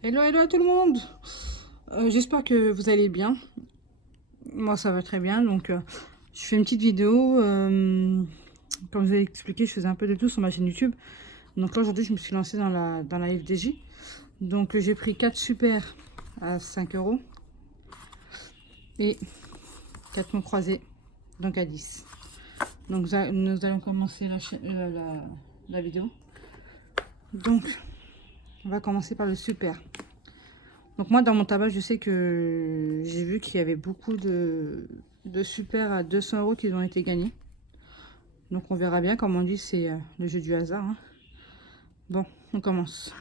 Hello, hello à tout le monde. J'espère que vous allez bien. Moi, ça va très bien. Donc, je fais une petite vidéo. Comme je vous ai expliqué, je faisais un peu de tout sur ma chaîne YouTube. Donc là, aujourd'hui, je me suis lancée dans la FDJ. Donc, j'ai pris 4 super à 5 euros et 4 mots croisés, donc à 10. Donc, nous allons commencer la vidéo. Donc, on va commencer par le super. Donc moi, dans mon tabac, je sais que j'ai vu qu'il y avait beaucoup de super à 200 euros qui ont été gagnés. Donc on verra bien, comme on dit, c'est le jeu du hasard, hein. Bon, on commence.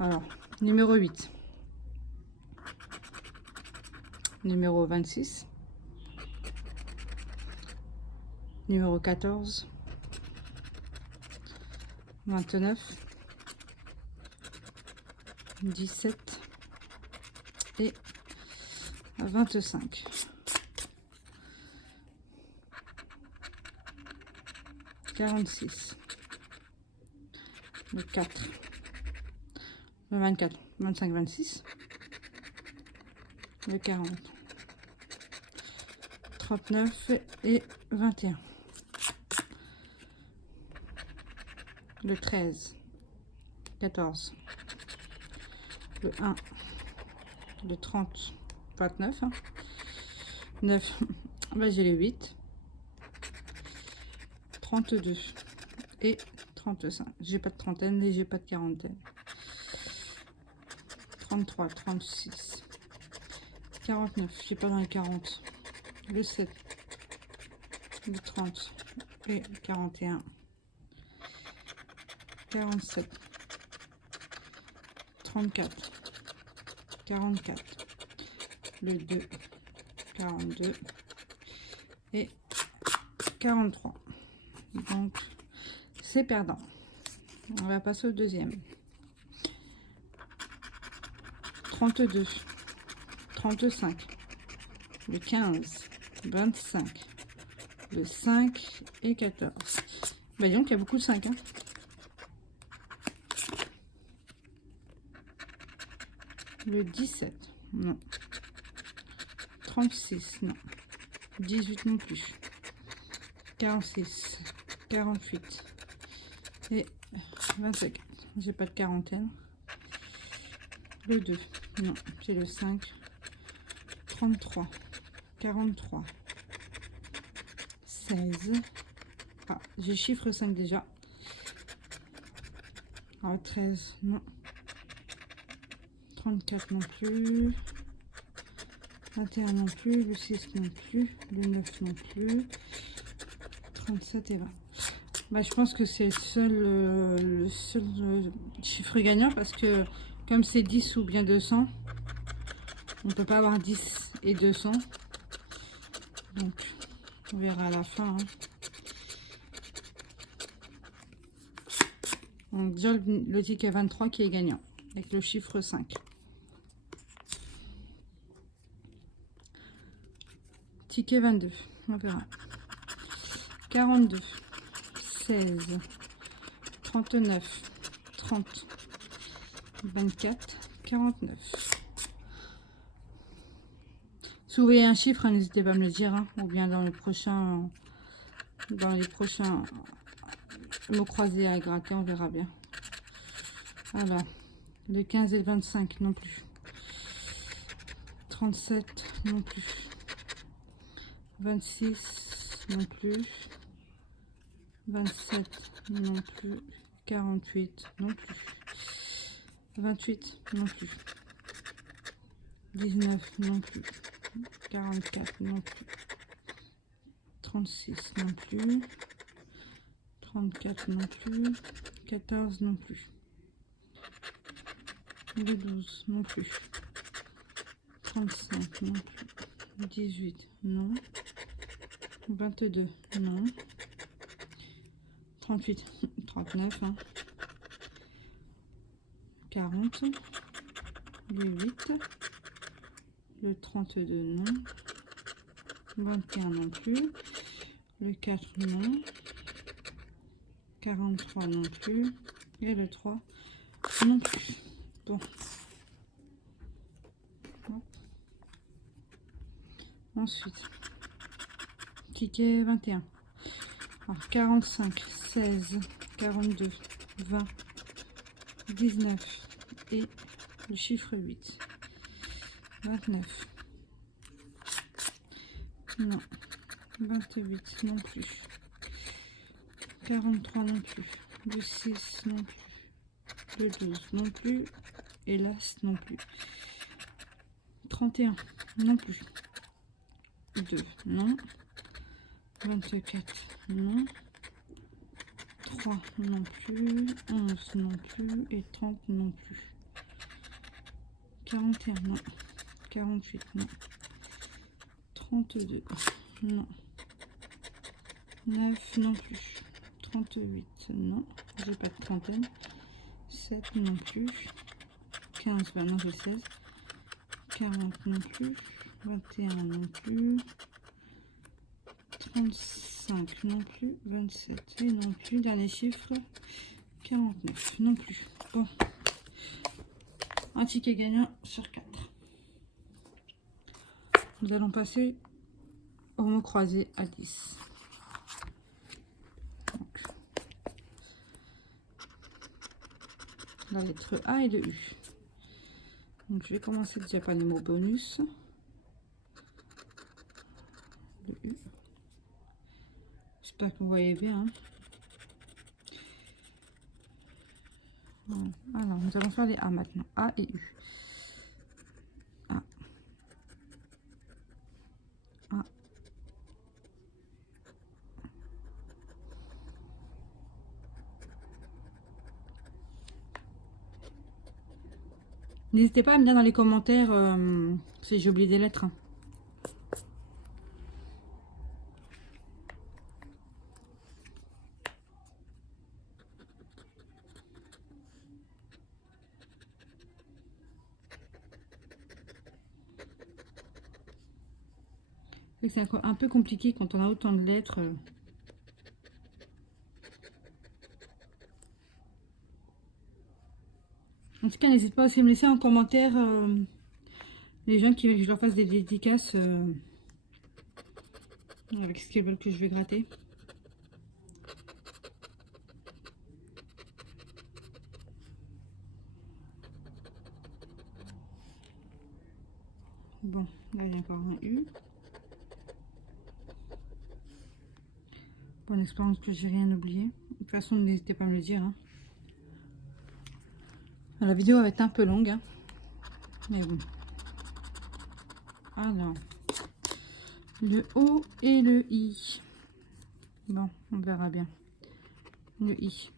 Alors, numéro 8, numéro 26, numéro 14, 29, 17 et 25. 46, le 4, le 24, 25, 26, le 40, 39 et 21, le 13, 14, le 1, le 30, 29, hein, 9, bah, j'ai les 8, 32 et 35. J'ai pas de trentaine et j'ai pas de quarantaine. 33, 36, 49, j'ai pas dans les 40. Le 7, le 30 et 41, 47, 34, 44, le 2, 42 et 43. Donc c'est perdant. On va passer au deuxième. 32, 35, le 15, 25, le 5 et 14. Bah donc il y a beaucoup de 5, hein. Le 17, non. 36, non. 18 non plus. 46, 48 et 25. J'ai pas de quarantaine. Le 2, non. J'ai le 5, 33, 43, 16. Ah, j'ai chiffre 5 déjà. Ah, 13, non. 34 non plus. 21 non plus. Le 6 non plus. Le 9 non plus. 37 et 20. Bah, je pense que c'est le seul chiffre gagnant parce que comme c'est 10 ou bien 200, on peut pas avoir 10 et 200. Donc, on verra à la fin, hein. Donc, déjà le ticket 23 qui est gagnant avec le chiffre 5. Ticket 22, on verra. 42, 16, 39, 30, 24, 49. Si vous voyez un chiffre, n'hésitez pas à me le dire, hein, ou bien dans les prochains mots croisés à gratter, on verra bien. Voilà, le 15 et le 25 non plus. 37 non plus. 26 non plus. 27 non plus. 48 non plus. 28 non plus. 19 non plus. 44 non plus. 36 non plus. 34 non plus. 14 non plus. Le 12 non plus. 35 non plus. 18 non. 22 non. 38, 39, hein. 40, le 8, le 32 non. 21 non plus. Le 4 non. 43 non plus. Et le 3 non plus. Bon. Ensuite, ticket 21. Alors, 45, 16, 42, 20, 19 et le chiffre 8. 29. Non. 28 non plus. 43 non plus. Le 6 non plus. Le 12 non plus. Et l'As non plus. 31 non plus. 2 non. 24 non. 3 non plus. 11 non plus. Et 30 non plus. 41 non. 48 non. 32 non. 9 non plus. 38 non. J'ai pas de trentaine. 7 non plus. 15, ben non, j'ai 16. 40 non plus. 21 non plus. 35 non plus. 27 et non plus. Dernier chiffre. 49 non plus. Bon. Un ticket gagnant sur 4. Nous allons passer au mot croisé à 10. Donc, la lettre A et le U. Donc je vais commencer déjà par les mots bonus. Le U. J'espère que vous voyez bien. Voilà. Alors nous allons faire les A maintenant. A et U. A. A. N'hésitez pas à me dire dans les commentaires si j'ai oublié des lettres. C'est un peu compliqué quand on a autant de lettres. En tout cas, n'hésitez pas aussi à me laisser en commentaire les gens qui veulent que je leur fasse des dédicaces avec ce qu'ils veulent que je vais gratter. Bon, là il y a encore un U. Bonne expérience que j'ai rien oublié. De toute façon, n'hésitez pas à me le dire. Hein. La vidéo va être un peu longue. Hein. Mais bon. Alors, le O et le I. Bon, on verra bien. Le I.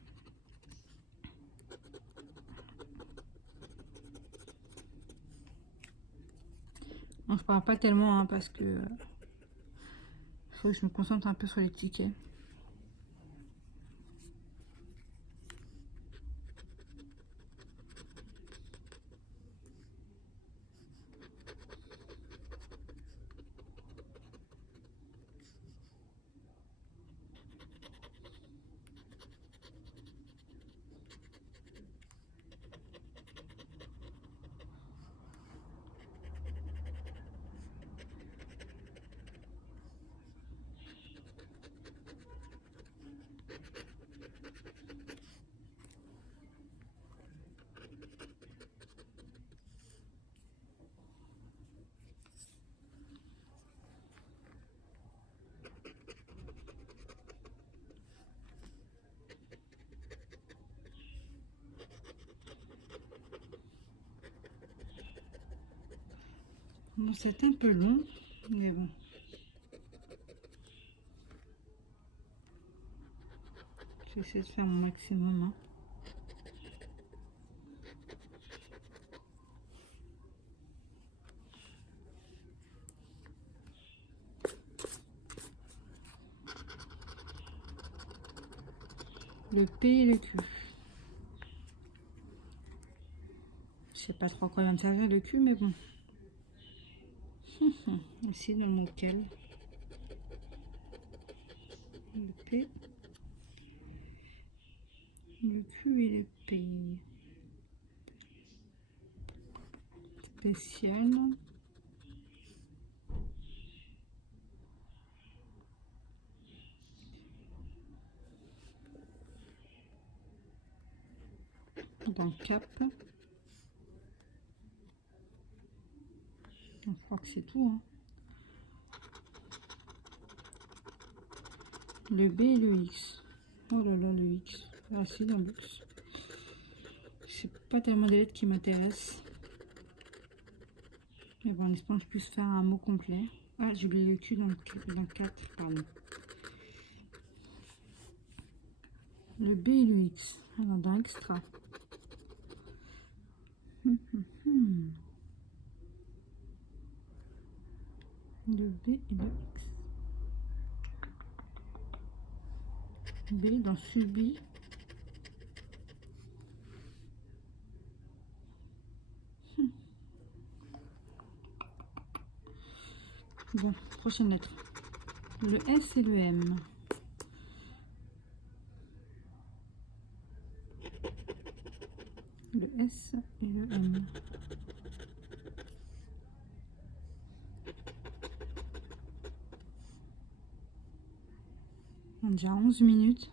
Bon, je parle pas tellement hein, parce que faut que je me concentre un peu sur les tickets. Bon, c'est un peu long, mais bon. Je vais essayer de faire mon maximum. Hein. Le P et le Q. Je sais pas trop à quoi va me servir le Q, mais bon. Ici, dans le mot quel. Le P. Le Q et le P. spécial. D'un cap. Je crois que c'est tout. Hein. Le B et le X. Oh là là, le X. Ah si, dans le X. C'est pas tellement des lettres qui m'intéressent. Mais bon, en espérant que je puisse faire un mot complet. Ah, j'ai oublié le Q dans le 4, pardon. Le B et le X. Alors, dans extra. Le B et le X. B dans subi. Bon, prochaine lettre. Le S et le M. Le S et le M. On a déjà 11 minutes.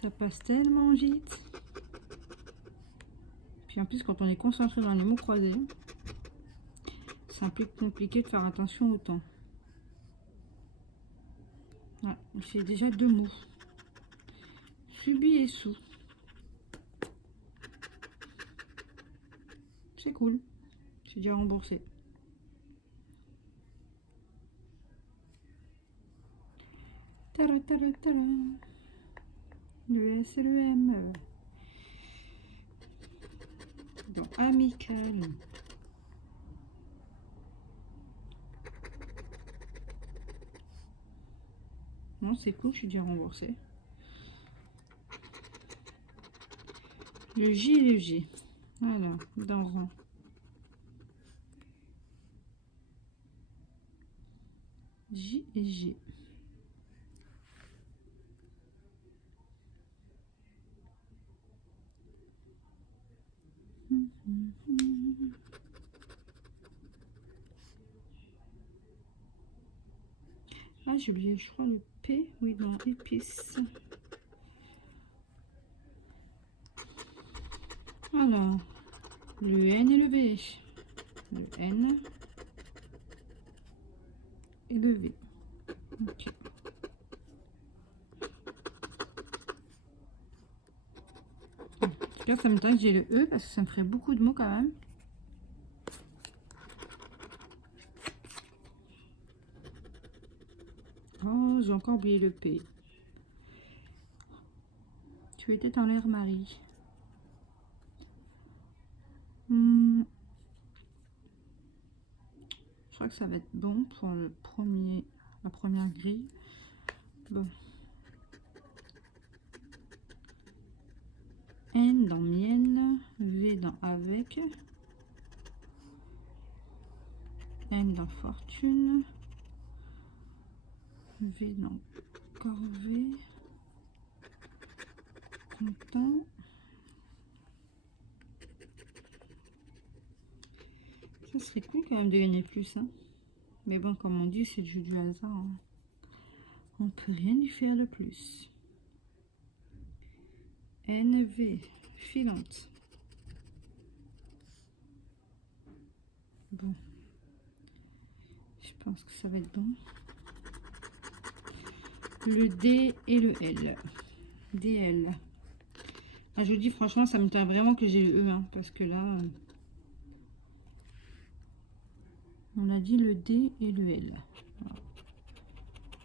Ça passe tellement vite. Puis en plus, quand on est concentré dans les mots croisés, c'est un peu compliqué de faire attention au temps. Ouais, j'ai déjà 2 mots. Subi et sous. C'est cool. C'est déjà remboursé. Tada, tada, tada. Le S et le M. Donc, amical. Non, c'est cool, je suis déjà remboursé. Le J et le G. Voilà, dans rang. J et G. Ah, j'ai oublié, je crois, le P, oui, dans épices. Alors, le N et le V. Le N et le V. Ok. En tout cas, ça m'étonne que j'ai le E parce que ça me ferait beaucoup de mots quand même. Oh, j'ai encore oublié le P. Tu étais en l'air, Marie. Je crois que ça va être bon pour la première grille. Bon. N dans mienne, V dans avec, N dans fortune, V dans corvée, content. Ça serait cool quand même de gagner plus, hein. Mais bon, comme on dit, c'est le jeu du hasard. Hein. On ne peut rien y faire de plus. NV, filante. Bon. Je pense que ça va être bon. Le D et le L. DL. Ah, je vous dis franchement, ça me tient vraiment que j'ai le E, hein, parce que là, on a dit le D et le L. Voilà.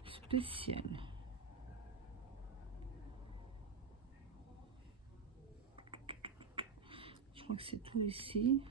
Spécial. Je crois que c'est tout ici.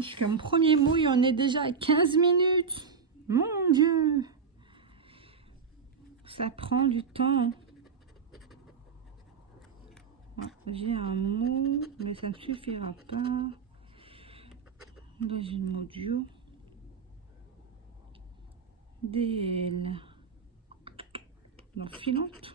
Je fais mon premier mot et on est déjà à 15 minutes. Mon Dieu! Ça prend du temps. Ouais, j'ai un mot, mais ça ne suffira pas. Dans une audio. DL. Non, filante.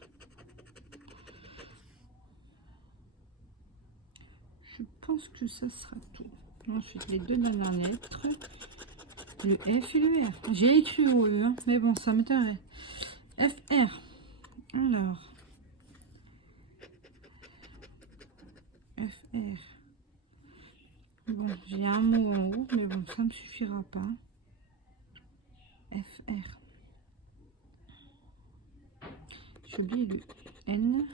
Je pense que ça sera tout. Ensuite, les deux dernières lettres. Le F et le R. J'ai écrit au E, hein, mais bon, ça m'étonnerait. FR. Alors. FR. Bon, j'ai un mot en haut, mais bon, ça ne suffira pas. FR. J'ai oublié le N.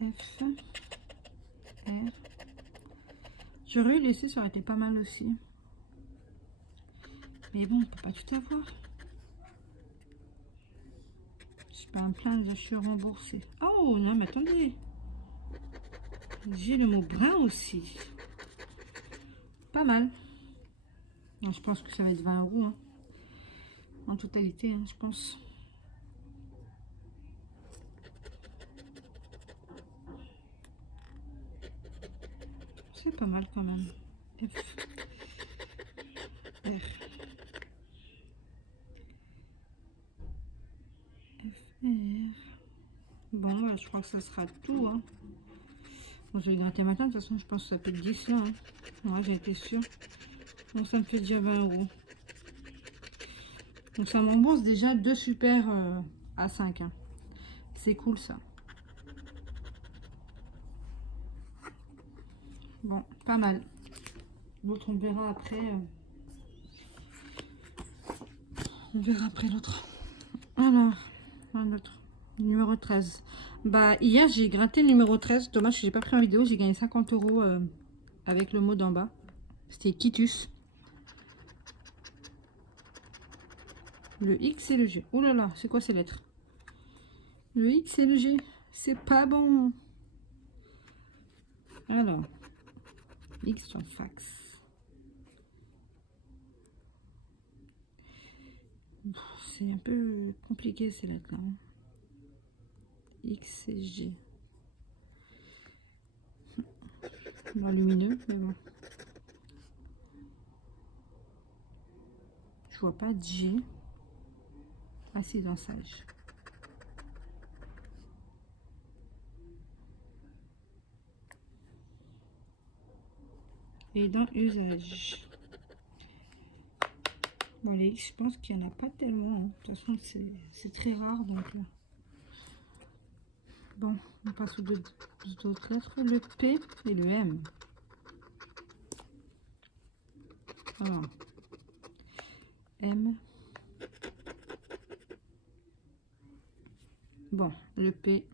F. R. J'aurais eu laissé, ça aurait été pas mal aussi. Mais bon, on peut pas tout avoir. Je peux me plaindre, je suis remboursée. Oh non, mais attendez. J'ai le mot brun aussi. Pas mal. Non, je pense que ça va être 20 €. Hein. En totalité, hein, je pense. C'est pas mal quand même. F. R. FR. Bon, ouais, je crois que ça sera tout. Hein. Bon, je vais gratter maintenant. De toute façon, je pense que ça peut être 10 là. Hein. Ouais, j'ai été sûre. Donc, ça me fait déjà 20 €. Donc, ça m'embourse déjà 2 super à 5. Hein. C'est cool ça. Bon, pas mal. L'autre, on verra après. On verra après l'autre. Alors, un autre. Numéro 13. Bah, hier, j'ai gratté le numéro 13. Dommage que j'ai pas pris en vidéo. J'ai gagné 50 € avec le mot d'en bas. C'était Kitus. Le X et le G. Oh là là, c'est quoi ces lettres? Le X et le G. C'est pas bon. Alors, X en fax. C'est un peu compliqué ces lettres-là. X et G. Bon, lumineux, mais bon. Je vois pas de G. Ah, c'est dans sage. Et dans usage. Bon, les X, je pense qu'il n'y en a pas tellement. Hein. De toute façon, c'est très rare. Donc, bon, on passe aux deux autres lettres. Le P et le M. Alors, M. Bon, le P.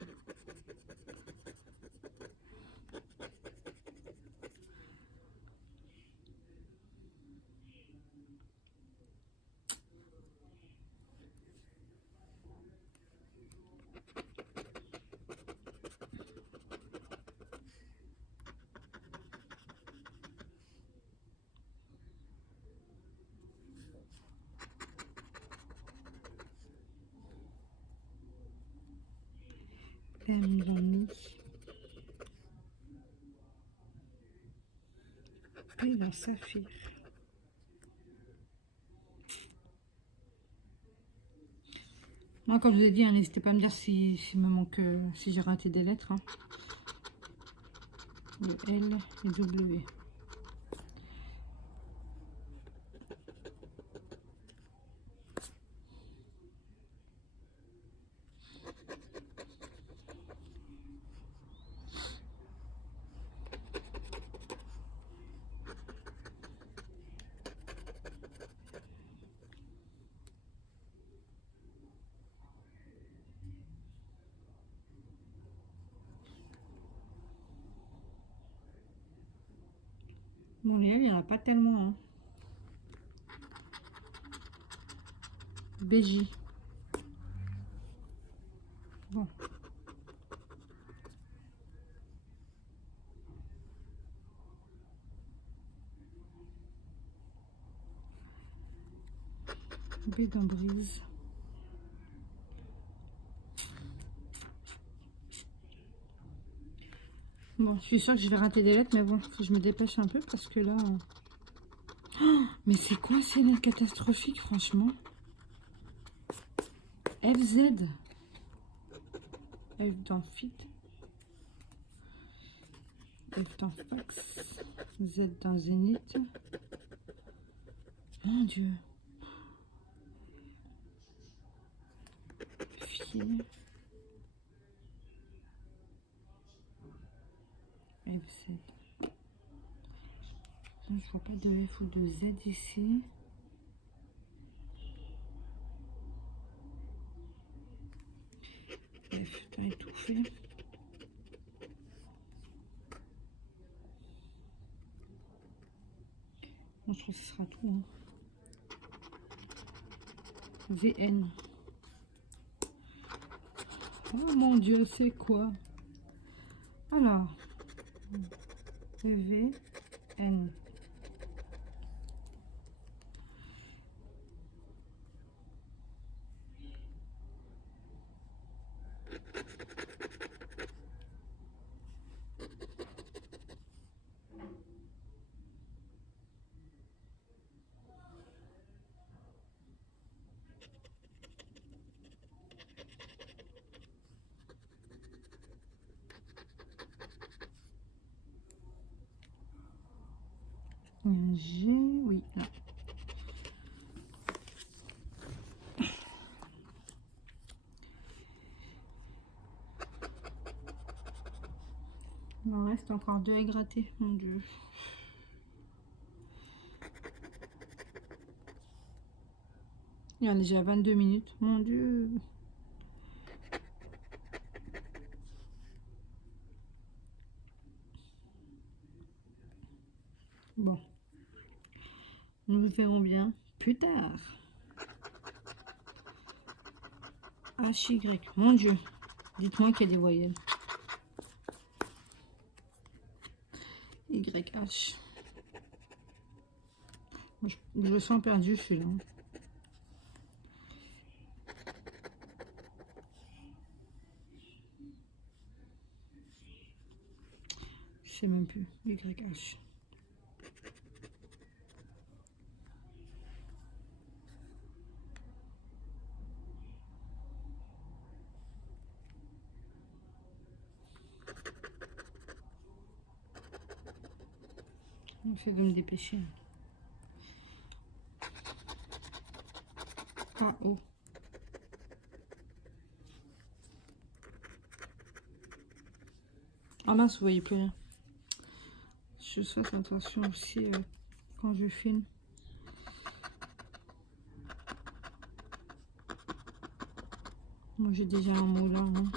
M dans mi. P dans saphir. Moi, comme je vous ai dit, hein, n'hésitez pas à me dire si me manque, si j'ai raté des lettres. Hein. Le L et W. Bon, les L, il n'y en a pas tellement. Hein. BJ. Bon. B dans brise. Bon, je suis sûre que je vais rater des lettres, mais bon, faut que je me dépêche un peu parce que là... Oh, mais c'est quoi ces lettres catastrophiques, franchement? FZ. F dans fit. F dans fax. Z dans zénith. Mon Dieu. Fille. FZ. Non, je vois pas de F ou de Z ici. F, t'as étouffé. Bon, je crois que ce sera tout. Hein. VN. Oh mon Dieu, c'est quoi? Alors, VN. G, oui, là. Il m'en reste encore 2 à gratter, mon Dieu. Il y en a déjà 22 minutes, mon Dieu. Bon, nous verrons bien plus tard. HY, mon Dieu. Dites-moi qu'il y a des voyelles. YH. Je le sens perdu celui-là. Je sais même plus. YH. J'essaie de me dépêcher. Ah oh. Ah mince, vous voyez plus rien. Je fasse attention aussi quand je filme. Moi j'ai déjà un mot là. Hein.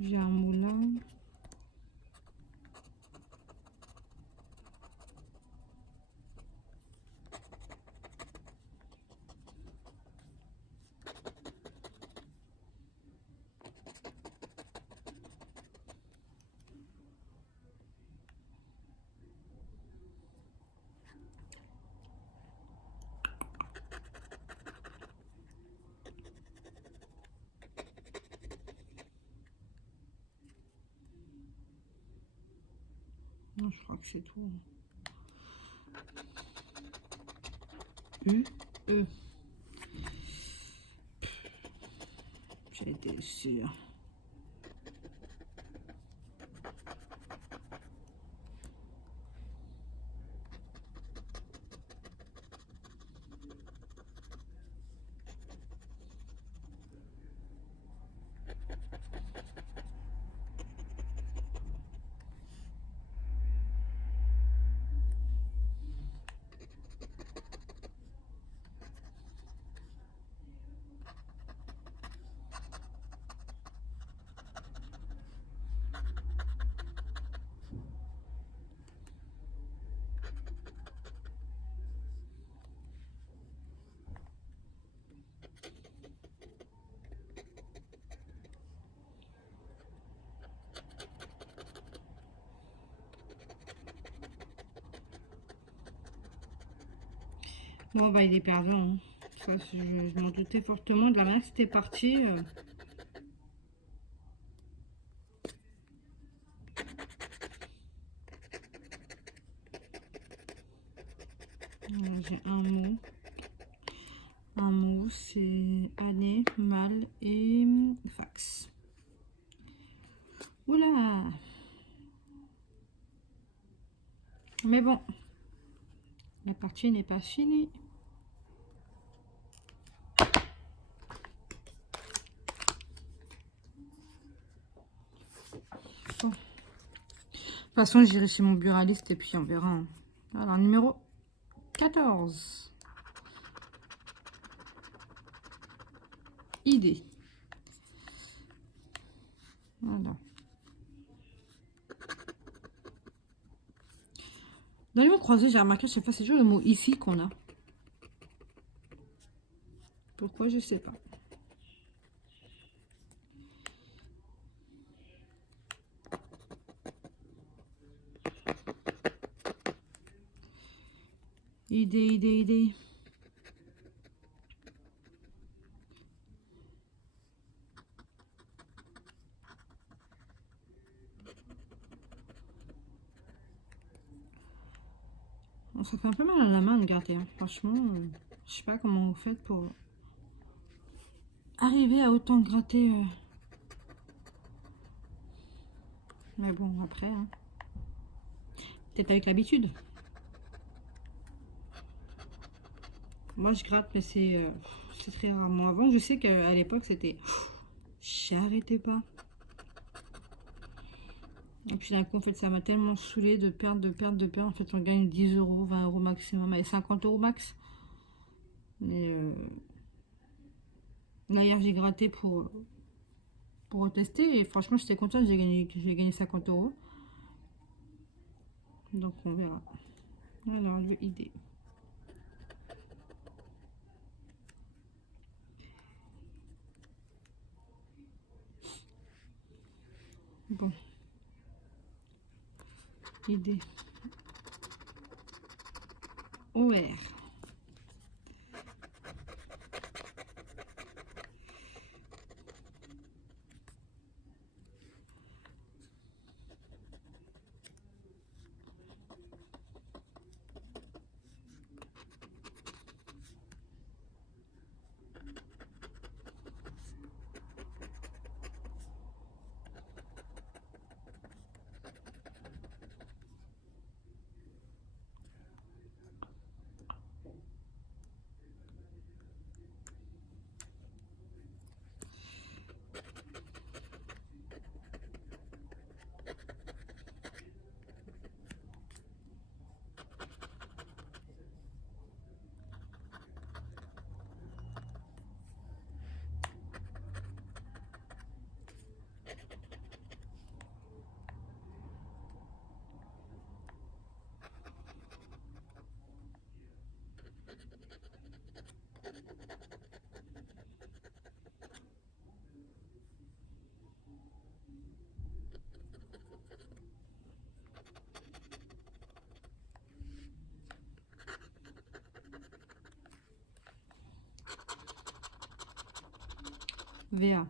J'ai un moulin. Non, je crois que c'est tout. U, E. J'ai été sûre. Bon, bah, il est perdant. Hein. Ça, je m'en doutais fortement de la manière que c'était parti. J'ai un mot. Un mot, c'est année, mal et fax. Oula! Mais bon, la partie n'est pas finie. Bon. De toute façon, j'irai chez mon buraliste et puis on verra. Hein. Alors, numéro 14. Idée. Voilà. Dans les mots croisés, j'ai remarqué, je sais pas, c'est toujours le mot ici qu'on a. Pourquoi, je sais pas. Idée. Bon, ça fait un peu mal à la main de garder. Hein. Franchement, je sais pas comment vous faites pour arriver à autant gratter. Mais bon, après, hein. Peut-être avec l'habitude. Moi, je gratte, mais c'est très rarement. Avant, je sais qu'à l'époque, c'était... J'arrêtais pas. Et puis d'un coup, en fait, ça m'a tellement saoulé de perdre. En fait, on gagne 10 euros, 20 euros maximum, allez, 50 euros max. Mais là, hier, j'ai gratté pour tester. Et franchement, j'étais contente, j'ai gagné 50 euros. Donc, on verra. Alors, lieu idée. Bon. Idée. OR. VA.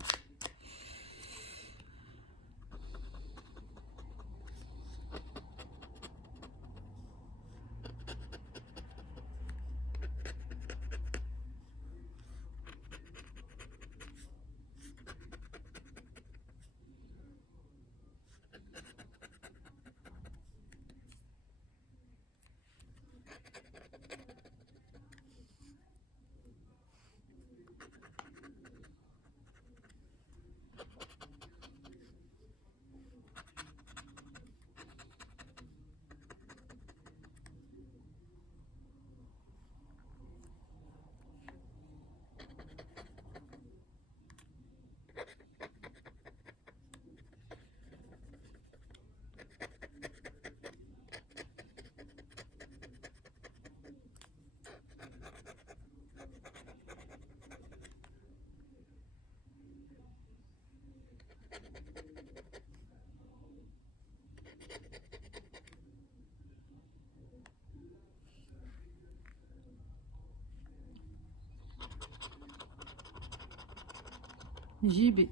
JB.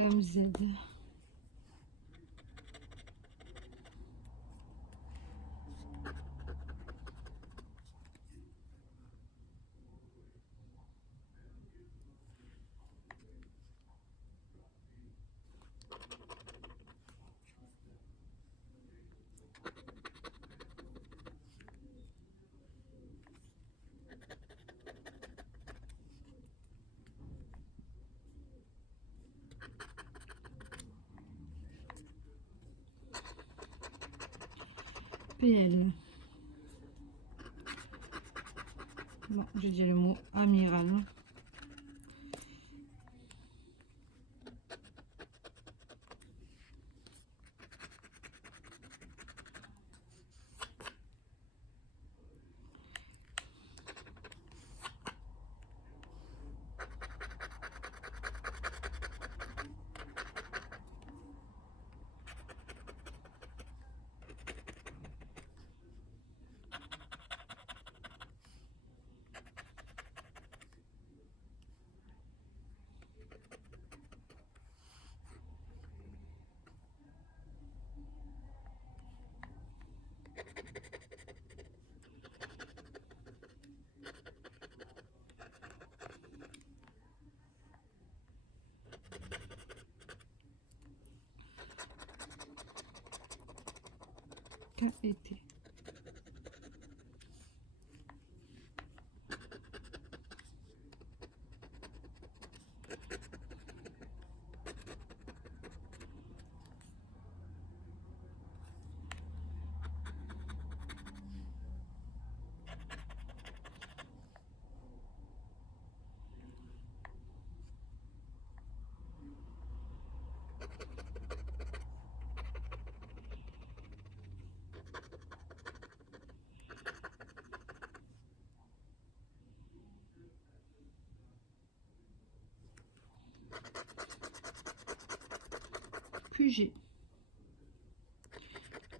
MZ. PL. Bon, je dis le mot amiral. KET. QG.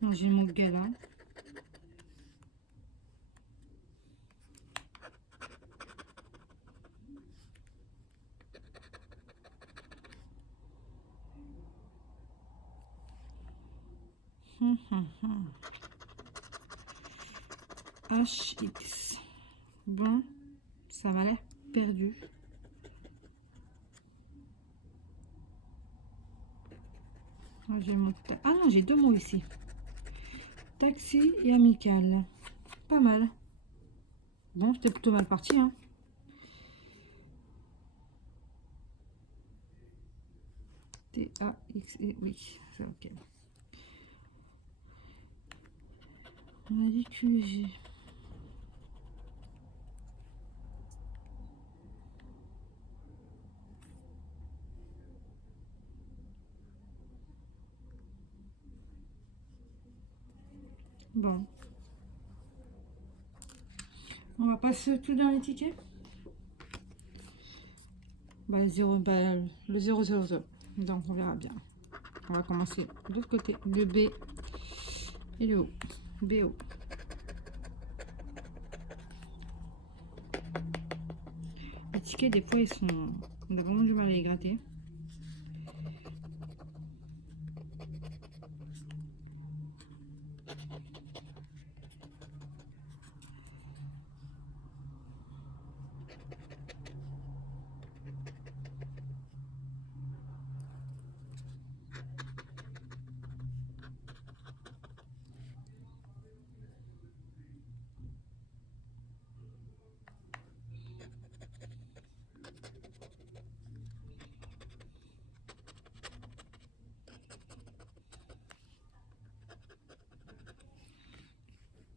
Non, j'ai le mot gala. HX. Bon, ça m'a l'air perdu. J'ai mon ah non, j'ai deux mots ici. Taxi et amical. Pas mal. Bon, c'était plutôt mal parti, hein. TAXE, oui, c'est ok. On a dit QG. Bon. On va passer tout dans les tickets. Bah, 0, bah, le 0, 0, 0. Donc, on verra bien. On va commencer de l'autre côté. Le B et le O. BO. Les tickets, des fois, ils sont... On a vraiment du mal à les gratter.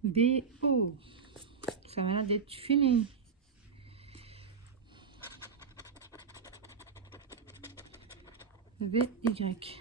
BO. Ça m'a l'air d'être fini. W-Y.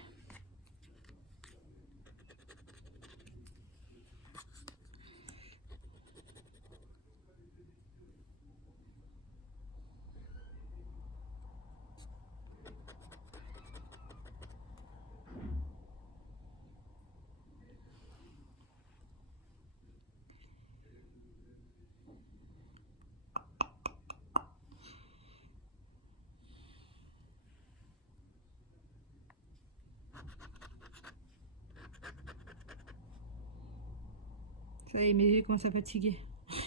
Ça y est, mes yeux commencent à fatiguer. Il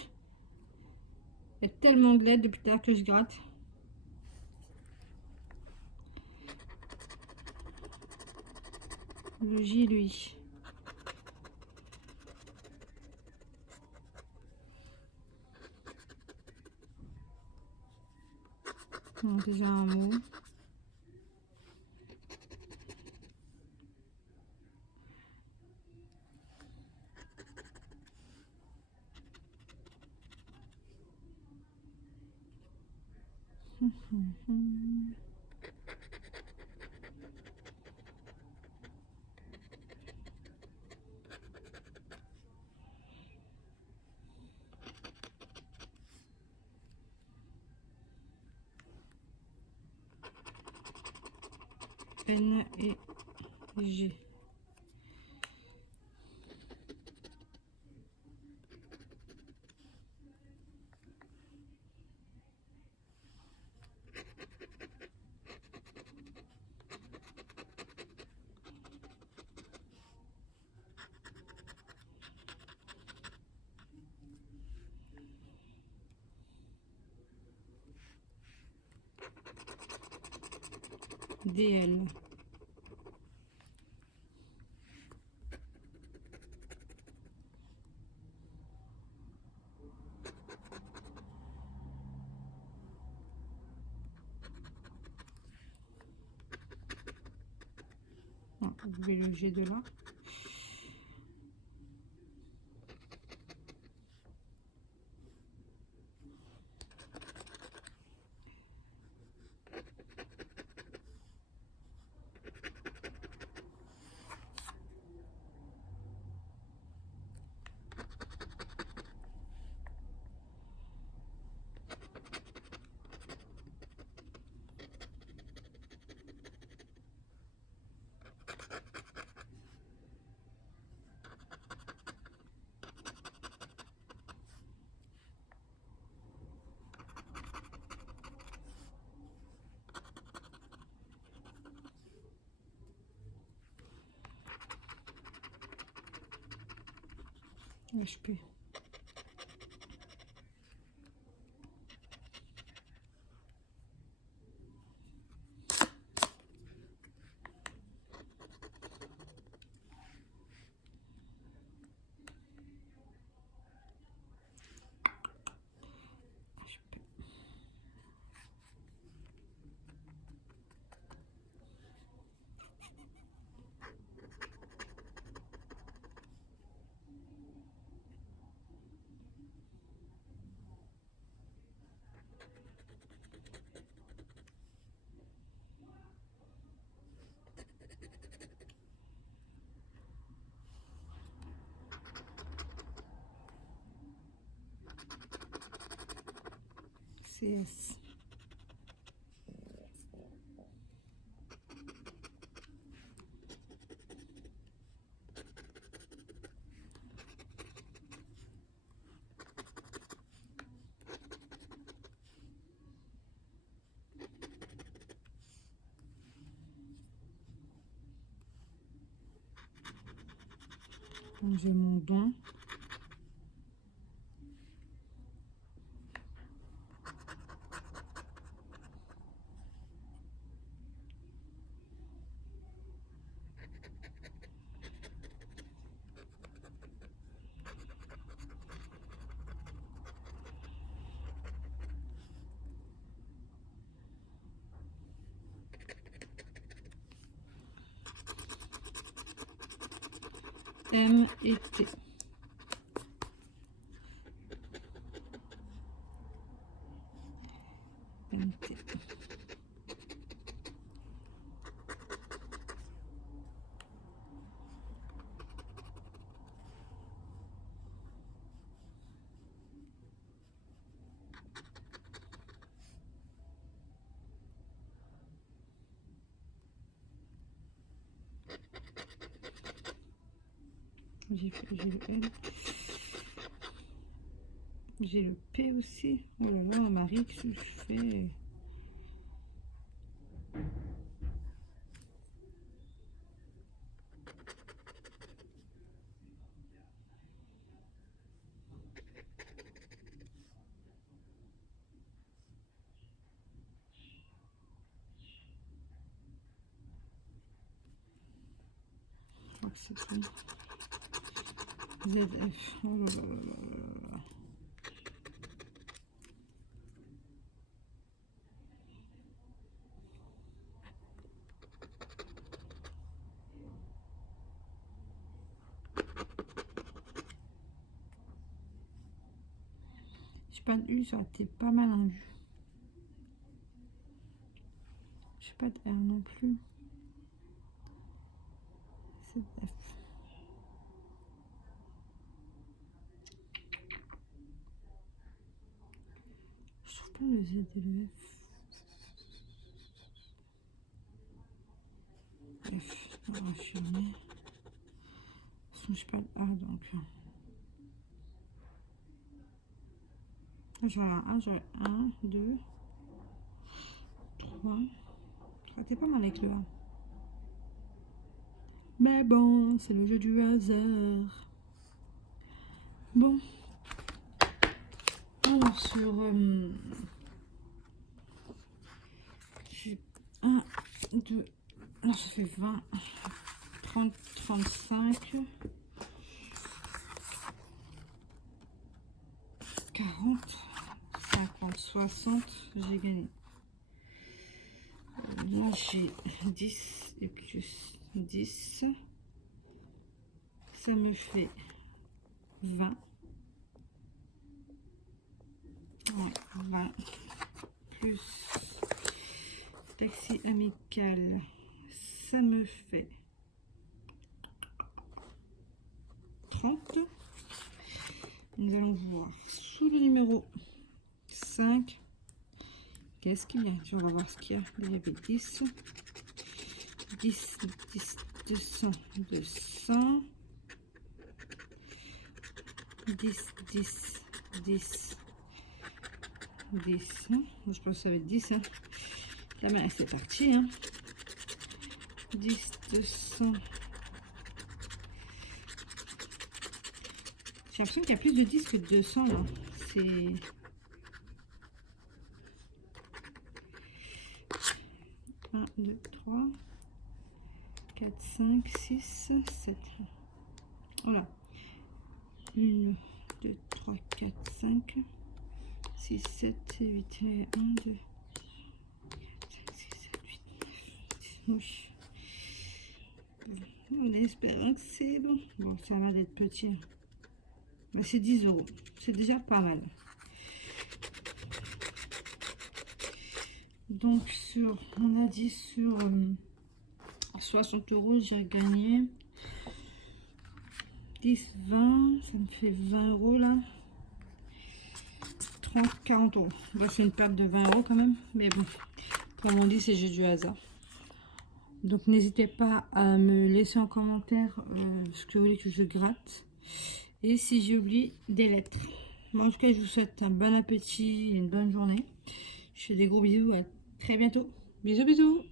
y a tellement de lait depuis tout à l'heure que je gratte. Le J et le I. Bon, déjà un mot. N et G. DL. Non, vous pouvez le G de là. HP. CS. J'ai mon don. M et T. MT. J'ai le L. J'ai le P aussi. Oh là là, Marie, qu'est-ce que je fais? Je crois que c'est tout. ZF. Oh là là là là là. J'ai pas de U, ça a été pas mal un U. J'ai pas de R non plus. C'est F. Je trouve pas le Z et le F. F, on va affirmer. Je pas de A donc. J'aurais 1, 2, 3. Ça t'es pas mal avec le A. Mais bon, c'est le jeu du hasard. Bon. Alors sur 1, 2, alors ça fait 20, 30, 35, 40, 50, 60, j'ai gagné. Là j'ai 10 et plus 10, ça me fait 20. Ouais, 20 plus taxi amical, ça me fait 30. Nous allons voir sous le numéro 5. Qu'est-ce qu'il y a? On va voir ce qu'il y a. Il y avait 10. 10, 10, 200, 200. 10, 10, 10. 10. Je pense que ça va être 10. Hein. La main, c'est parti. Hein. 10, 200. J'ai l'impression qu'il y a plus de 10 que de 200 là. C'est... 1, 2, 3, 4, 5, 6, 7. Voilà. 1, 2, 3, 4, 5, 6, 7, 8. 1, 2, 4, 5, 6, 7, 8, 9, 10. Oui. On espère que c'est bon. Bon, ça va d'être petit. Ben, c'est 10 €. C'est déjà pas mal. Donc, on a dit sur 60 €, j'ai gagné 10, 20. Ça me fait 20 € là. 30, 40 €. Bah, c'est une perte de 20 € quand même. Mais bon, comme on dit, c'est juste du hasard. Donc, n'hésitez pas à me laisser en commentaire ce que vous voulez que je gratte. Et si j'ai oublié des lettres. Moi, en tout cas, je vous souhaite un bon appétit et une bonne journée. Je fais des gros bisous. À très bientôt. Bisous, bisous.